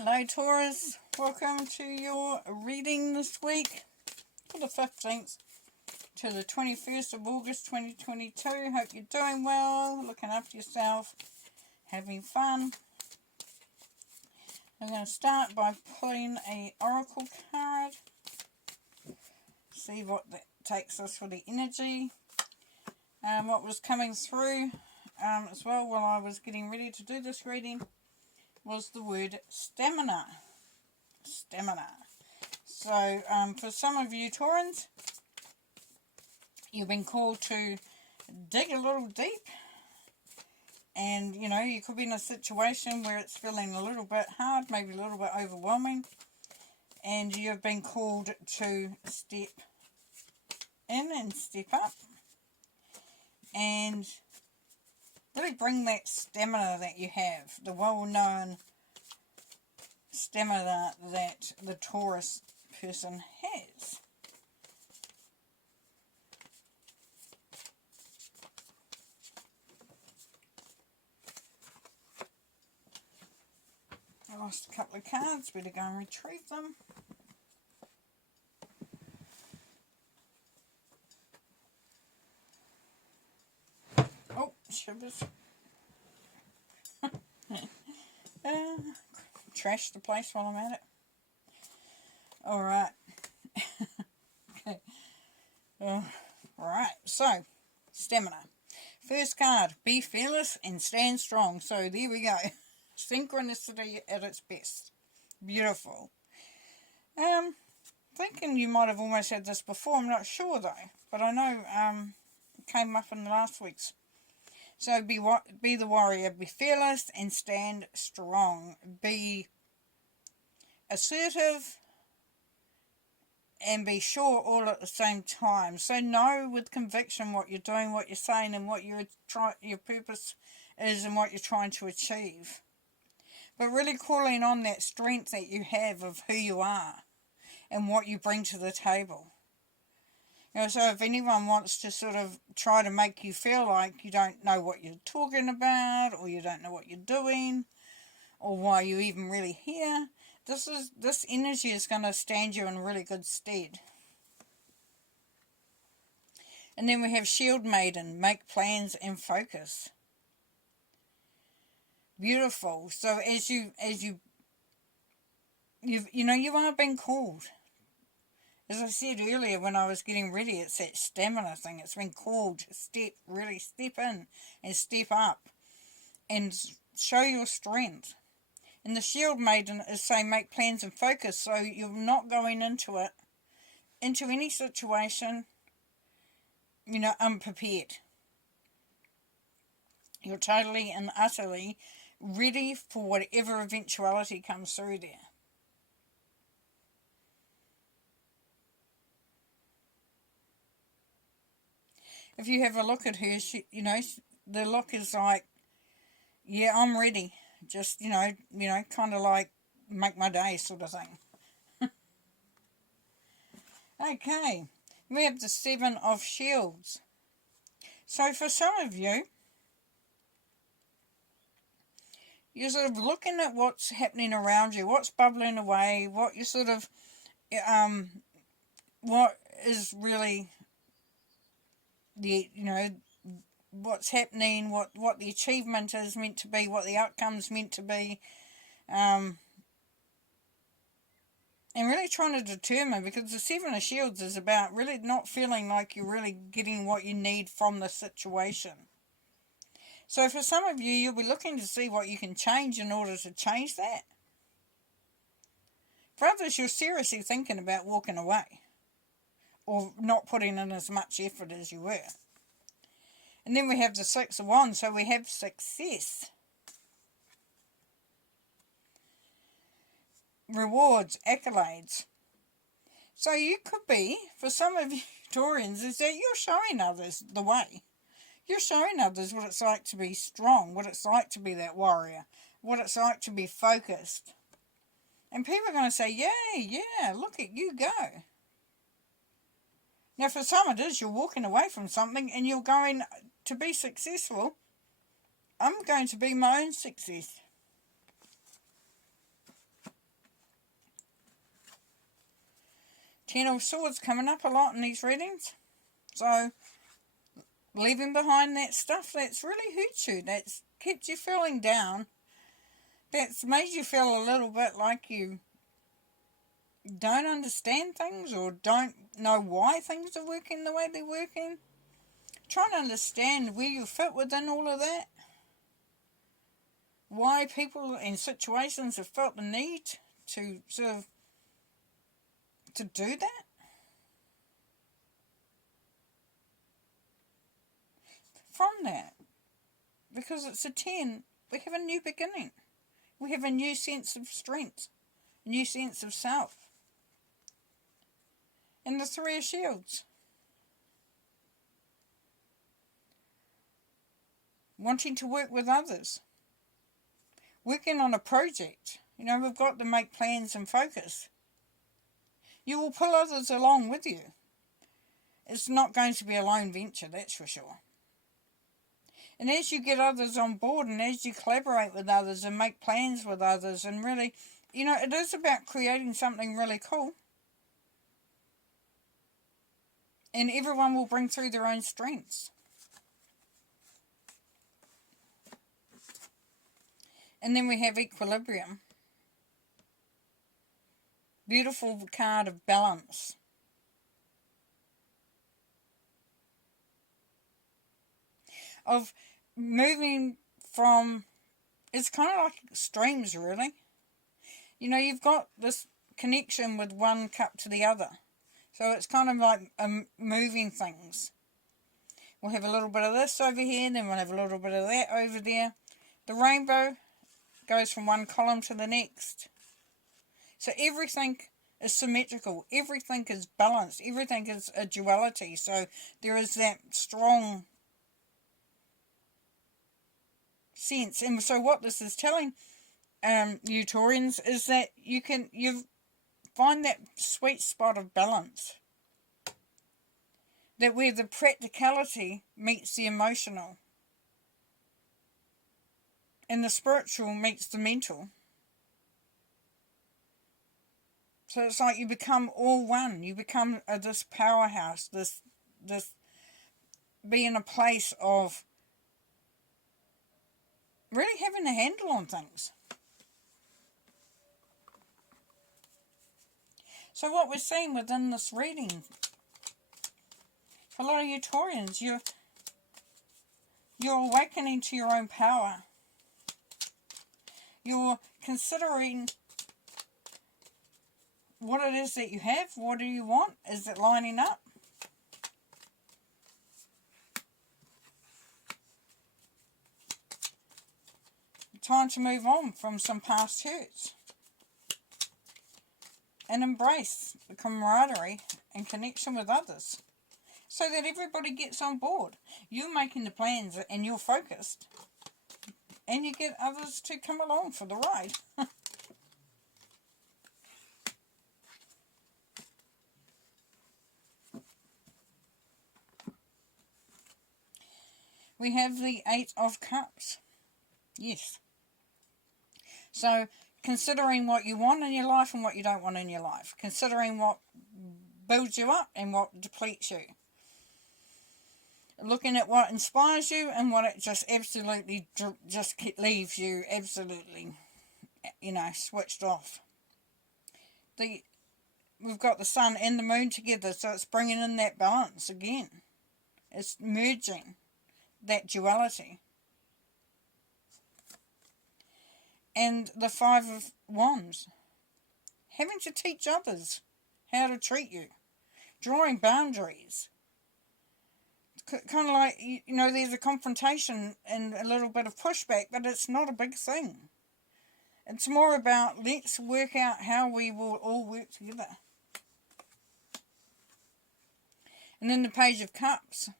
Hello Taurus, welcome to your reading this week for the 15th to the 21st of August 2022. Hope you're doing well, looking after yourself, having fun. I'm going to start by pulling a oracle card, see what that takes us for the energy. What was coming through as well while I was getting ready to do this reading was the word stamina. So for some of you Taurans, you've been called to dig a little deep, and you could be in a situation where it's feeling a little bit hard, maybe a little bit overwhelming, and you've been called to step in and step up and really bring that stamina that you have, the well-known stamina that the Taurus person has. I lost a couple of cards, better go and retrieve them. Oh, shivers. Trash the place while I'm at it. Alright. Okay. Right, so, stamina. First card, be fearless and stand strong. So there we go. Synchronicity at its best. Beautiful. Thinking you might have almost had this before, I'm not sure though. But I know it came up in the last week's. So be the warrior, be fearless and stand strong. Be assertive and be sure all at the same time. So know with conviction what you're doing, what you're saying, and what your purpose is and what you're trying to achieve. But really calling on that strength that you have of who you are and what you bring to the table. So if anyone wants to sort of try to make you feel like you don't know what you're talking about, or you don't know what you're doing, or why you're even really here, this energy is going to stand you in really good stead. And then we have Shield Maiden, make plans and focus. Beautiful. So as you are being called. As I said earlier when I was getting ready, it's that stamina thing. It's been called to really step in and step up and show your strength. And the Shield Maiden is saying make plans and focus, so you're not going into any situation, unprepared. You're totally and utterly ready for whatever eventuality comes through there. If you have a look at her, the look is like, yeah, I'm ready. Just, kind of like make my day sort of thing. Okay, we have the Seven of Shields. So for some of you, you're sort of looking at what's happening around you, what's bubbling away, what you sort of, what is really what's happening, what the achievement is meant to be, what the outcome's meant to be, and really trying to determine, because the Seven of Shields is about really not feeling like you're really getting what you need from the situation. So for some of you, you'll be looking to see what you can change in order to change that. For others, you're seriously thinking about walking away or not putting in as much effort as you were. And then we have the Six of Wands, so we have success. Rewards, accolades. So you could be, for some of you Taurians, is that you're showing others the way. You're showing others what it's like to be strong, what it's like to be that warrior, what it's like to be focused. And people are going to say, yeah, look at you go. Now for some it is you're walking away from something and you're going to be successful. I'm going to be my own success. Ten of Swords coming up a lot in these readings. So, leaving behind that stuff that's really hurt you, that's kept you feeling down, that's made you feel a little bit like you don't understand things or don't know why things are working the way they're working. Trying to understand where you fit within all of that. Why people in situations have felt the need to sort of to do that. From that, because it's a 10, we have a new beginning. We have a new sense of strength, a new sense of self. And the Three of Shields. Wanting to work with others. Working on a project. You know, we've got to make plans and focus. You will pull others along with you. It's not going to be a lone venture, that's for sure. And as you get others on board and as you collaborate with others and make plans with others and really, you know, it is about creating something really cool. And everyone will bring through their own strengths. And then we have Equilibrium. Beautiful card of balance. Of moving from, it's kind of like extremes really. You know, you've got this connection with one cup to the other. So it's kind of like moving things. We'll have a little bit of this over here, then we'll have a little bit of that over there. The rainbow goes from one column to the next. So everything is symmetrical. Everything is balanced. Everything is a duality. So there is that strong sense. And so what this is telling you Taurians is that you find that sweet spot of balance. That where the practicality meets the emotional. And the spiritual meets the mental. So it's like you become all one. You become this powerhouse. This be in a place of really having a handle on things. So what we're seeing within this reading, for a lot of you Taurians, you're awakening to your own power. You're considering what it is that you have. What do you want? Is it lining up? Time to move on from some past hurts. And embrace the camaraderie and connection with others. So that everybody gets on board. You're making the plans and you're focused. And you get others to come along for the ride. We have the Eight of Cups. Yes. So, considering what you want in your life and what you don't want in your life. Considering what builds you up and what depletes you. Looking at what inspires you and what it just absolutely just leaves you absolutely, you know, switched off. We've got the sun and the moon together, so it's bringing in that balance again. It's merging that duality. And the Five of Wands. Having to teach others how to treat you. Drawing boundaries. Kind of like, you know, there's a confrontation and a little bit of pushback, but it's not a big thing. It's more about let's work out how we will all work together. And then the Page of Cups.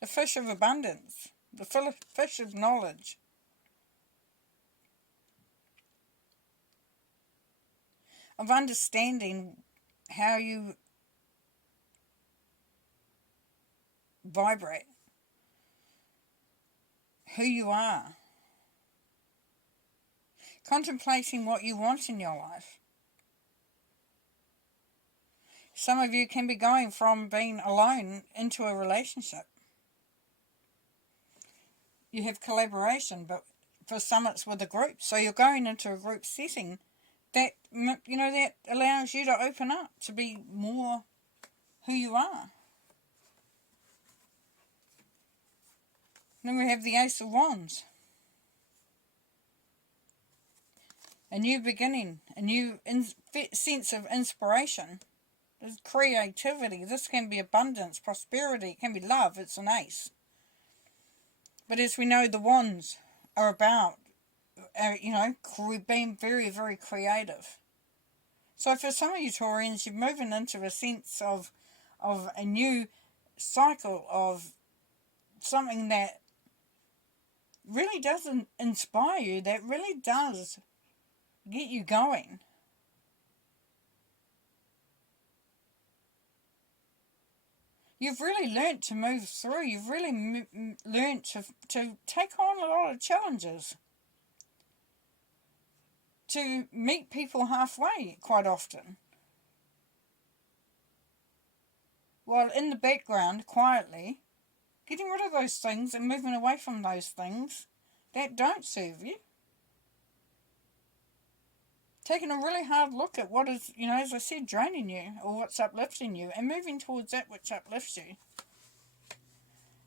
The Fish of Abundance. The Fish of Knowledge. Of understanding how you vibrate. Who you are. Contemplating what you want in your life. Some of you can be going from being alone into a relationship. You have collaboration, but for some it's with a group. So you're going into a group setting that, that allows you to open up, to be more who you are. Then we have the Ace of Wands. A new beginning, a new sense of inspiration. There's creativity. This can be abundance, prosperity, it can be love. It's an ace. But as we know, the wands are about, being very, very creative. So for some of you Taurians, you're moving into a sense of a new cycle of something that really does inspire you, that really does get you going. You've really learnt to move through. You've really learnt to take on a lot of challenges. To meet people halfway quite often. While in the background, quietly, getting rid of those things and moving away from those things that don't serve you. Taking a really hard look at what is, as I said, draining you or what's uplifting you and moving towards that which uplifts you.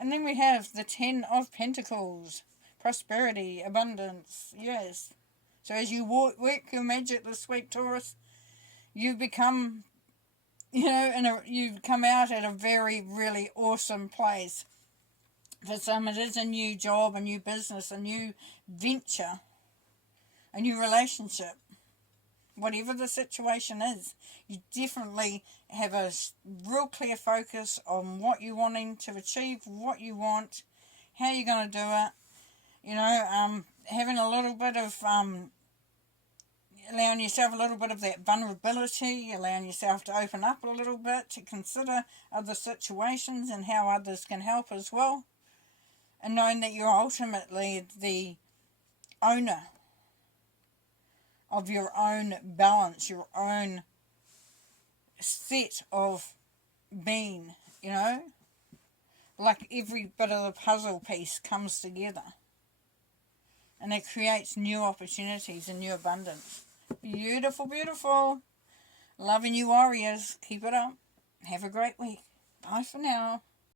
And then we have the 10 of Pentacles. Prosperity, abundance, yes. So as you work your magic this week, Taurus, you become, you've come out at a very, really awesome place. For some, it is a new job, a new business, a new venture, a new relationship. Whatever the situation is, you definitely have a real clear focus on what you're wanting to achieve, what you want, how you're going to do it. Having a little bit of, allowing yourself a little bit of that vulnerability, allowing yourself to open up a little bit, to consider other situations and how others can help as well. And knowing that you're ultimately the owner of your own balance, your own set of being, like every bit of the puzzle piece comes together. And it creates new opportunities and new abundance. Beautiful, beautiful. Loving you warriors. Keep it up. Have a great week. Bye for now.